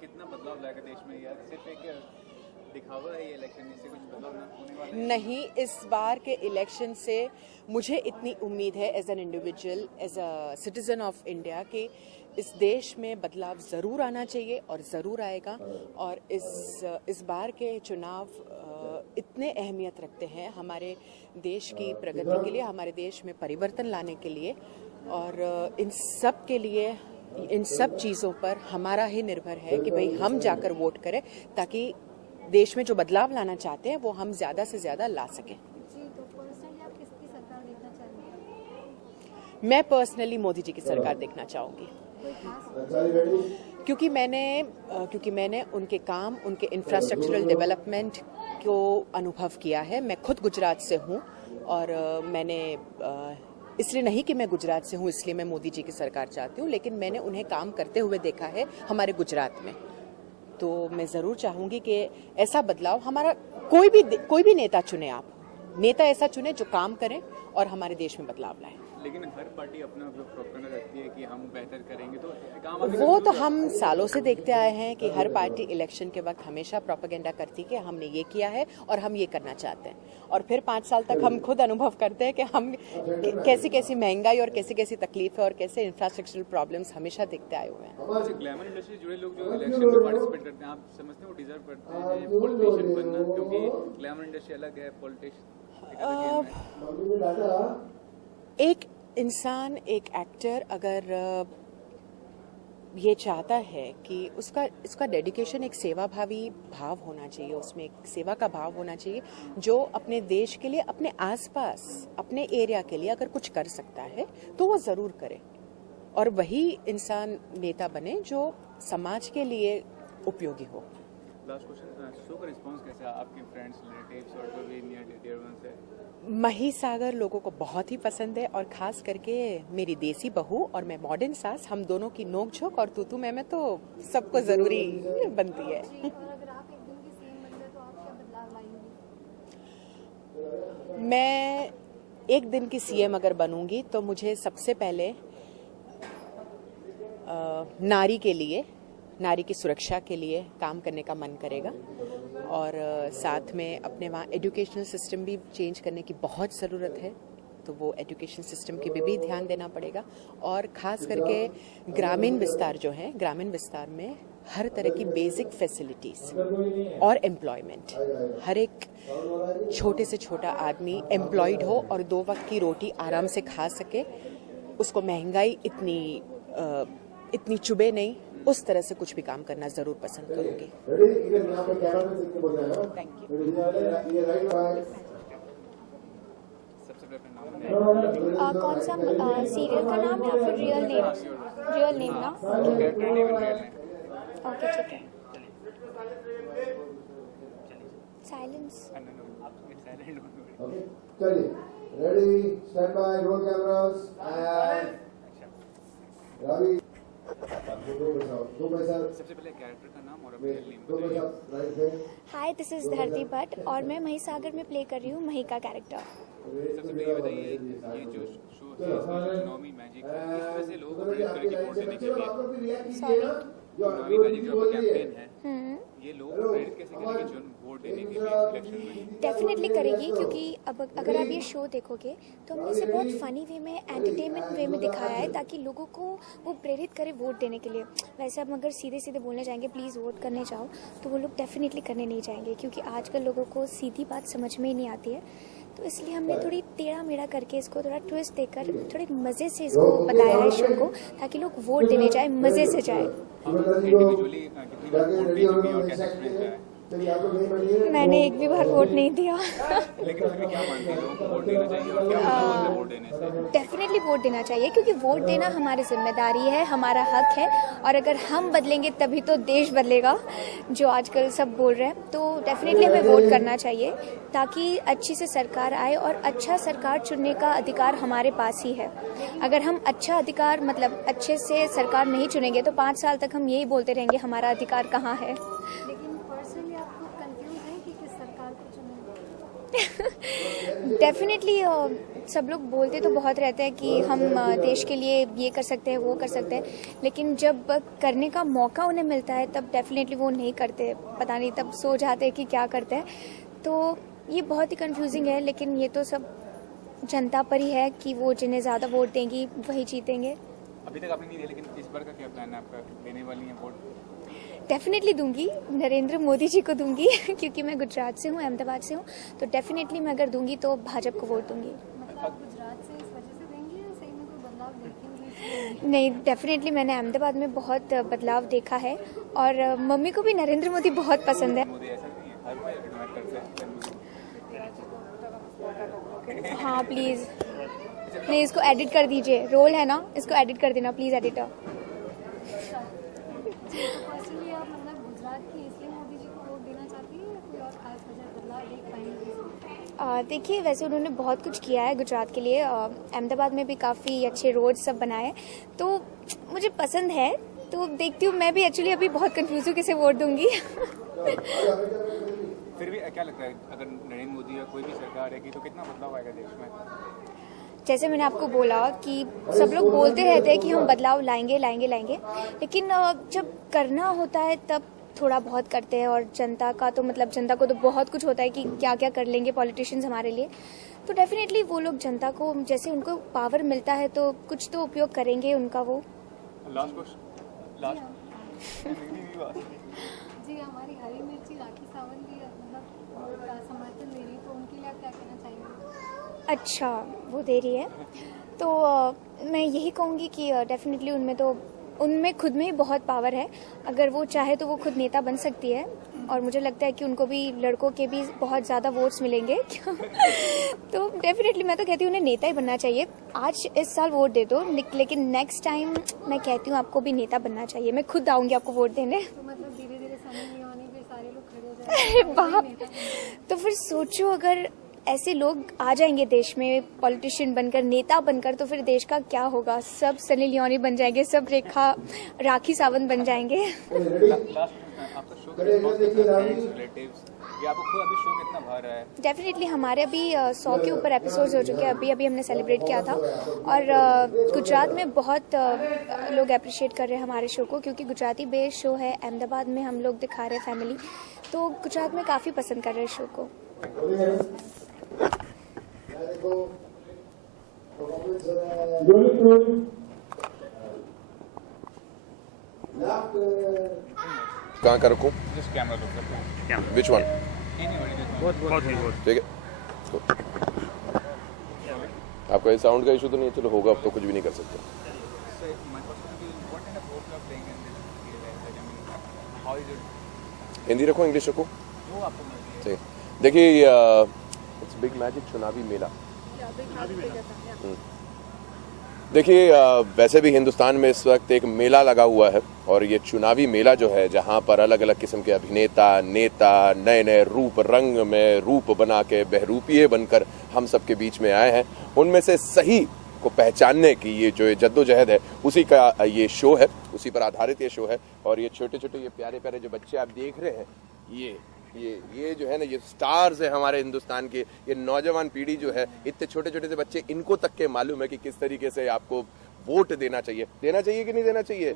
कितना बदलाव लाएगा देश में, या सिर्फ एक दिखावा है ये इलेक्शन, इससे कुछ बदलाव ना होने वाला है? नहीं, इस बार के इलेक्शन से मुझे इतनी उम्मीद है as an individual, as a citizen of India कि इस देश में बदलाव ज़रूर आना चाहिए और ज़रूर आएगा। और इस बार के चुनाव इतने अहमियत रखते हैं हमारे देश की प्रगति के लिए, हमारे देश में परिवर्तन लाने के लिए, और इन सब के लिए, इन सब चीज़ों पर हमारा ही निर्भर है कि भाई हम जाकर वोट करें ताकि देश में जो बदलाव लाना चाहते हैं वो हम ज़्यादा से ज़्यादा ला सकें। जी, तो पर्सनली आप किसकी सरकार देखना चाहेंगे? मैं पर्सनली मोदी जी की सरकार देखना चाहूँगी, कोई खास क्योंकि मैंने उनके काम, उनके इंफ्रास्ट्रक्चरल डेवलपमेंट को अनुभव किया है। मैं खुद गुजरात से हूँ और मैंने इसलिए नहीं कि मैं गुजरात से हूँ इसलिए मैं मोदी जी की सरकार चाहती हूँ, लेकिन मैंने उन्हें काम करते हुए देखा है हमारे गुजरात में। तो मैं ज़रूर चाहूँगी कि ऐसा बदलाव हमारा कोई भी नेता चुने, आप नेता ऐसा चुने जो काम करें और हमारे देश में बदलाव लाए। लेकिन हर पार्टी अपना प्रोपेगेंडा रखती है कि हम बेहतर करेंगे, तो काम वो तो हम सालों से देखते आए हैं कि हर पार्टी इलेक्शन के वक्त हमेशा प्रोपेगेंडा करती है कि हमने ये किया है और हम ये करना चाहते हैं, और फिर 5 साल तक हम खुद अनुभव करते हैं कि हम कैसी कैसी महंगाई और कैसी कैसी तकलीफें और कैसे इंफ्रास्ट्रक्चरल प्रॉब्लम्स हमेशा देखते आए हुए हैं। ग्लैमर इंडस्ट्री से जुड़े लोग जो इलेक्शन में पार्टिसिपेट करते हैं, आप समझते हैं वो डिजर्व करते हैं पॉलिटिशियन बनना, क्योंकि ग्लैमर इंडस्ट्री अलग है, पॉलिटिशियन एक इंसान, एक एक्टर अगर ये चाहता है कि उसका डेडिकेशन एक सेवाभावी भाव होना चाहिए, उसमें एक सेवा का भाव होना चाहिए, जो अपने देश के लिए, अपने आसपास, अपने एरिया के लिए अगर कुछ कर सकता है तो वो ज़रूर करे, और वही इंसान नेता बने जो समाज के लिए उपयोगी हो। लास्ट क्वेश्चन, शो का रिस्पांस कैसा है आपके फ्रेंड्स, रिलेटिव्स और जो भी नियर डियर वंस है? महिसागर लोगों को बहुत ही पसंद है, और खास करके मेरी देसी बहू और मैं मॉडर्न सास, हम दोनों की नोक-झोंक और तू-तू मैं तो सबको जरूरी बनती है। जी, और अगर आप एक दिन की सीएम बन गए तो आप क्या बदलाव लाएंगी? मैं एक दिन की सीएम अगर बनूंगी तो मुझे सबसे पहले नारी के लिए, नारी की सुरक्षा के लिए काम करने का मन करेगा, और साथ में अपने वहाँ एजुकेशनल सिस्टम भी चेंज करने की बहुत ज़रूरत है, तो वो एजुकेशन सिस्टम की भी ध्यान देना पड़ेगा, और ख़ास करके ग्रामीण विस्तार जो है, ग्रामीण विस्तार में हर तरह की बेसिक फैसिलिटीज़ और एम्प्लॉयमेंट, हर एक छोटे से छोटा आदमी एम्प्लॉयड हो और 2 वक्त की रोटी आराम से खा सके, उसको महंगाई इतनी चुभे नहीं, उस तरह से कुछ भी काम करना जरूर पसंद करूंगी। Thank you. कौन सा सीरियल का नाम या फिर रियल नेम ना? ओके, ठीक है। साइलेंस। चलिए, ready, stand by, roll cameras and रवि। सबसे पहले कैरेक्टर का नाम और अपना नेम। हाय, दिस इज धरती भट्ट और मैं महिसागर में प्ले कर रही हूँ मही का कैरेक्टर। सबसे पहले बताइए, ये जो शो है इसमें चुनावी मैजिक है, इस तरह से लोगों को प्रेरित करके वोट देने के लिए चुनावी मैजिक जो आपका कैंपेन है, ये लोग प्रेरित कैसे करेंगे जो वोट देने के लिए इलेक्शन में? डेफिनेटली करेगी, क्योंकि अब अगर आप ये शो देखोगे तो हमने इसे बहुत फनी वे में, एंटरटेनमेंट वे में दिखाया है ताकि लोगों को वो प्रेरित करे वोट देने के लिए। वैसे हम अगर सीधे सीधे बोलने जाएंगे प्लीज़ वोट करने जाओ, तो वो लोग डेफिनेटली करने नहीं जाएंगे, क्योंकि आजकल लोगों को सीधी बात समझ में ही नहीं आती है। तो इसलिए हमने थोड़ी टेढ़ा मेढ़ा करके इसको थोड़ा ट्विस्ट देकर थोड़े मज़े से इसको बताया है शो को, ताकि लोग वोट देने जाए, मज़े से जाए। इंडिविजुअली कितनी बार वोट दे चुकी और कैसा एक्सपीरियंस रहा है? मैंने एक भी बार वोट नहीं दिया। लेकिन फिर भी क्या मानती है, लोगों को वोट देना चाहिए और क्या होता है वोट देने से? डेफिनेटली वोट देना चाहिए, क्योंकि वोट देना हमारी जिम्मेदारी है, हमारा हक है, और अगर हम बदलेंगे तभी तो देश बदलेगा, जो आजकल सब बोल रहे हैं। तो डेफिनेटली हमें वोट करना चाहिए ताकि अच्छी से सरकार आए, और अच्छा सरकार चुनने का अधिकार हमारे पास ही है। अगर हम अच्छा अधिकार, मतलब अच्छे से सरकार नहीं चुनेंगे तो 5 साल तक हम यही बोलते रहेंगे हमारा अधिकार कहाँ है। लेकिन पर्सनली आपको कंफ्यूज है कि किस सरकार को चुने? डेफिनेटली सब लोग बोलते तो बहुत रहते हैं कि हम देश के लिए ये कर सकते हैं वो कर सकते हैं, लेकिन जब करने का मौका उन्हें मिलता है तब डेफिनेटली वो नहीं करते, पता नहीं तब सो जाते हैं कि क्या करते हैं। तो ये बहुत ही कंफ्यूजिंग है, लेकिन ये तो सब जनता पर ही है कि वो जिन्हें ज़्यादा वोट देंगी वही जीतेंगे। अभी तक आपने नहीं दिया, लेकिन इस बार का क्या प्लान है आपका, देने वाली हैं वोट? डेफिनेटली दूंगी, नरेंद्र मोदी जी को दूंगी क्योंकि मैं गुजरात से हूँ, अहमदाबाद से हूँ, तो डेफिनेटली मैं अगर दूंगी तो भाजपा को वोट दूंगी। मतलब गुजरात से इस वजह से देंगे या सही में कोई बदलाव देखेंगे? नहीं, डेफिनेटली मैंने अहमदाबाद में बहुत बदलाव देखा है और मम्मी को भी नरेंद्र मोदी बहुत पसंद है। मोदी ऐसा नहीं है, हर कोई एडमायर करता है। हाँ प्लीज़ इसको एडिट कर दीजिए, रोल है ना, इसको एडिट कर देना प्लीज़ एडिटर। पर्सनली आप मतलब गुजरात की इसलिए मोदी जी को वोट देना चाहती है या कोई और खास वजह बदलाव देख पाएंगे? देखिए वैसे उन्होंने बहुत कुछ किया है गुजरात के लिए, अहमदाबाद में भी काफ़ी अच्छे रोड सब बनाए, तो मुझे पसंद है, तो देखती हूँ। मैं भी एक्चुअली अभी बहुत कंफ्यूज हूँ किसे वोट दूंगी। फिर भी क्या लगता है, अगर नरेंद्र मोदी या कोई भी सरकार रहेगी तो कितना बदलाव आएगा देश में? जैसे मैंने आपको बोला कि सब लोग बोलते रहते हैं कि हम बदलाव लाएंगे लाएंगे लाएंगे, लेकिन जब करना होता है तब थोड़ा बहुत करते हैं। और जनता का तो मतलब जनता को तो बहुत कुछ होता है कि क्या क्या कर लेंगे पॉलिटिशियंस हमारे लिए, तो डेफिनेटली वो लोग जनता को जैसे उनको पावर मिलता है तो कुछ तो उपयोग करेंगे उनका वो। लास्ट क्वेश्चन, लास्ट जी हमारी हरी मिर्ची राखी सावंत भी मतलब समर्थन दे रही है, तो उनके लिए आप क्या कहना चाहेंगे? अच्छा, वो दे रही है तो मैं यही कहूँगी कि डेफिनेटली उनमें खुद में ही बहुत पावर है। अगर वो चाहे तो वो खुद नेता बन सकती है, और मुझे लगता है कि उनको भी लड़कों के भी बहुत ज़्यादा वोट्स मिलेंगे तो डेफिनेटली मैं तो कहती हूँ उन्हें नेता ही बनना चाहिए। आज इस साल वोट दे दो, लेकिन नेक्स्ट टाइम मैं कहती हूँ आपको भी नेता बनना चाहिए। मैं खुद आऊँगी आपको वोट देने। तो मतलब धीरे धीरे समय नहीं आने पे सारे लोग खड़े हो अरे जाएंगे बाप, तो फिर सोचो अगर ऐसे लोग आ जाएंगे देश में पॉलिटिशियन बनकर, नेता बनकर, तो फिर देश का क्या होगा। सब सनी लियोनी बन जाएंगे, सब राखी सावंत बन जाएंगे। आपका शो रिलेटिव्स या आपको खुद अभी शो कितना भर रहा है? डेफिनेटली हमारे अभी 100 के ऊपर एपिसोड्स हो चुके हैं, अभी हमने सेलिब्रेट किया था, और गुजरात में बहुत लोग अप्रिशिएट कर रहे हैं हमारे शो को, क्योंकि गुजराती बेस्ड शो है। अहमदाबाद में हम लोग दिखा रहे हैं फैमिली, तो गुजरात में काफ़ी पसंद कर रहे हैं शो को। कहाँ का रखूँ? जस्ट कैमरा लुक करते हैं। Which one? ठीक है। आपका ये साउंड का इशू तो नहीं है? चलो होगा, अब तो कुछ भी नहीं कर सकते। हिंदी रखो, इंग्लिश रखो? ठीक। देखिए इट्स बिग मैजिक चुनावी मेला। देखिए वैसे भी हिंदुस्तान में इस वक्त एक मेला लगा हुआ है, और ये चुनावी मेला जो है, जहां पर अलग अलग किस्म के अभिनेता, नेता नए नए रूप रंग में रूप बना के बहरूपिये बनकर हम सबके बीच में आए हैं, उनमें से सही को पहचानने की ये जो जद्दोजहद है, उसी का ये शो है, उसी पर आधारित ये शो है। और ये छोटे छोटे ये प्यारे प्यारे जो बच्चे आप देख रहे हैं, ये जो है ना, ये स्टार्स है हमारे हिंदुस्तान के। ये नौजवान पीढ़ी जो है, इतने छोटे छोटे से बच्चे, इनको तक के मालूम है कि किस तरीके से आपको वोट देना चाहिए कि नहीं देना चाहिए,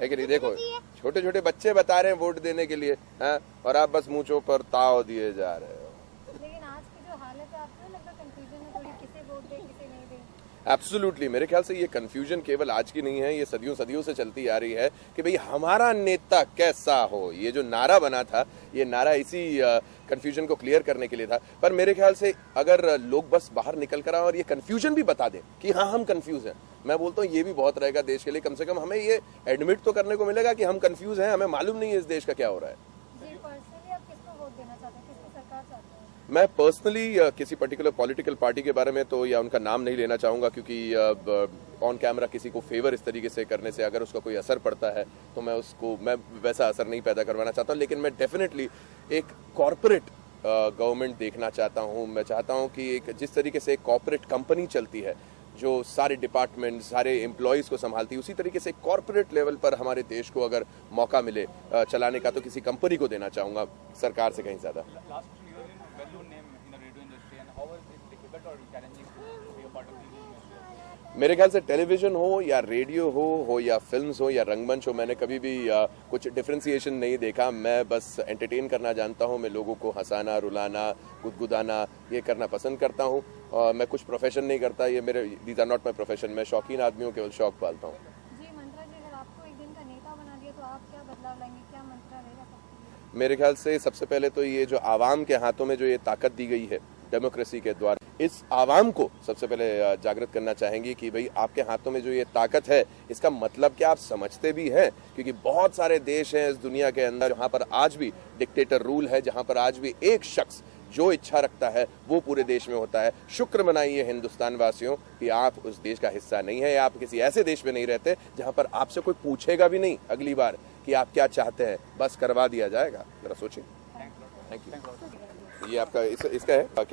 है कि नहीं? देखो छोटे छोटे बच्चे बता रहे हैं वोट देने के लिए, है? और आप बस मूंछों पर ताव दिए जा रहे हो। लेकिन आज की जो हालत है, आपको लगता है कंफ्यूजन है थोड़ी, किसे वोट दे किसे नहीं दे? एब्सोल्युटली, मेरे ख्याल से ये कंफ्यूजन केवल आज की नहीं है, ये सदियों सदियों से चलती आ रही है कि भाई हमारा नेता कैसा हो। ये जो नारा बना था, ये नारा इसी कंफ्यूजन को क्लियर करने के लिए था। पर मेरे ख्याल से अगर लोग बस बाहर निकल कर आए और ये कंफ्यूजन भी बता दें कि हाँ हम कंफ्यूज हैं, मैं बोलता हूँ ये भी बहुत रहेगा देश के लिए। कम से कम हमें ये एडमिट तो करने को मिलेगा कि हम कंफ्यूज हैं, हमें मालूम नहीं है इस देश का क्या हो रहा है। जी पर्सनली आप किसको वोट देना चाहते हैं, किसकी सरकार चाहते हैं? मैं पर्सनली किसी पर्टिकुलर पॉलिटिकल पार्टी के बारे में तो या उनका नाम नहीं लेना चाहूँगा, क्योंकि ऑन कैमरा किसी को फेवर इस तरीके से करने से अगर उसका कोई असर पड़ता है तो मैं वैसा असर नहीं पैदा करवाना चाहता हूँ। लेकिन मैं डेफिनेटली एक कॉरपोरेट गवर्नमेंट देखना चाहता हूँ। मैं चाहता हूँ कि एक जिस तरीके से एक कॉरपोरेट कंपनी चलती है, जो सारे डिपार्टमेंट, सारे एम्प्लॉयज़ को संभालती है, उसी तरीके से कॉरपोरेट लेवल पर हमारे देश को अगर मौका मिले चलाने का, तो किसी कंपनी को देना चाहूँगा, सरकार से कहीं ज़्यादा। or challenging to be a part of these industries? मेरे ख्याल से टेलीविजन हो या रेडियो हो या फिल्म्स हो या रंगमंच हो, मैंने कभी भी कुछ डिफ्रेंसिएशन नहीं देखा। मैं बस एंटरटेन करना जानता हूँ, मैं लोगों को हंसाना, रुलाना, गुदगुदाना ये करना पसंद करता हूँ। मैं कुछ प्रोफेशन नहीं करता, ये मेरे these are not my profession. मैं शौकीन आदमी हूँ, केवल शौक पालता हूँ। जी मंत्रा जी, अगर आपको एक दिन का नेता बना दिया तो आप क्या बदलाव लाएंगे, क्या मंत्रा रहेगा सबके लिए? मेरे ख्याल से सबसे पहले तो ये जो आवाम के हाथों में जो ये ताकत दी गई है डेमोक्रेसी के द्वारा, इस आवाम को सबसे पहले जागृत करना चाहेंगे कि भाई आपके हाथों में जो ये ताकत है इसका मतलब क्या आप समझते भी हैं? क्योंकि बहुत सारे देश हैं इस दुनिया के अंदर जहां पर आज भी डिक्टेटर रूल है, जहां पर आज भी एक शख्स जो इच्छा रखता है वो पूरे देश में होता है। शुक्र मनाइए हिंदुस्तान वासियों कि आप उस देश का हिस्सा नहीं है, या आप किसी ऐसे देश में नहीं रहते जहां पर आपसे कोई पूछेगा भी नहीं अगली बार कि आप क्या चाहते हैं, बस करवा दिया जाएगा। जरा सोचिए। Thank you. ये आपका इसका है।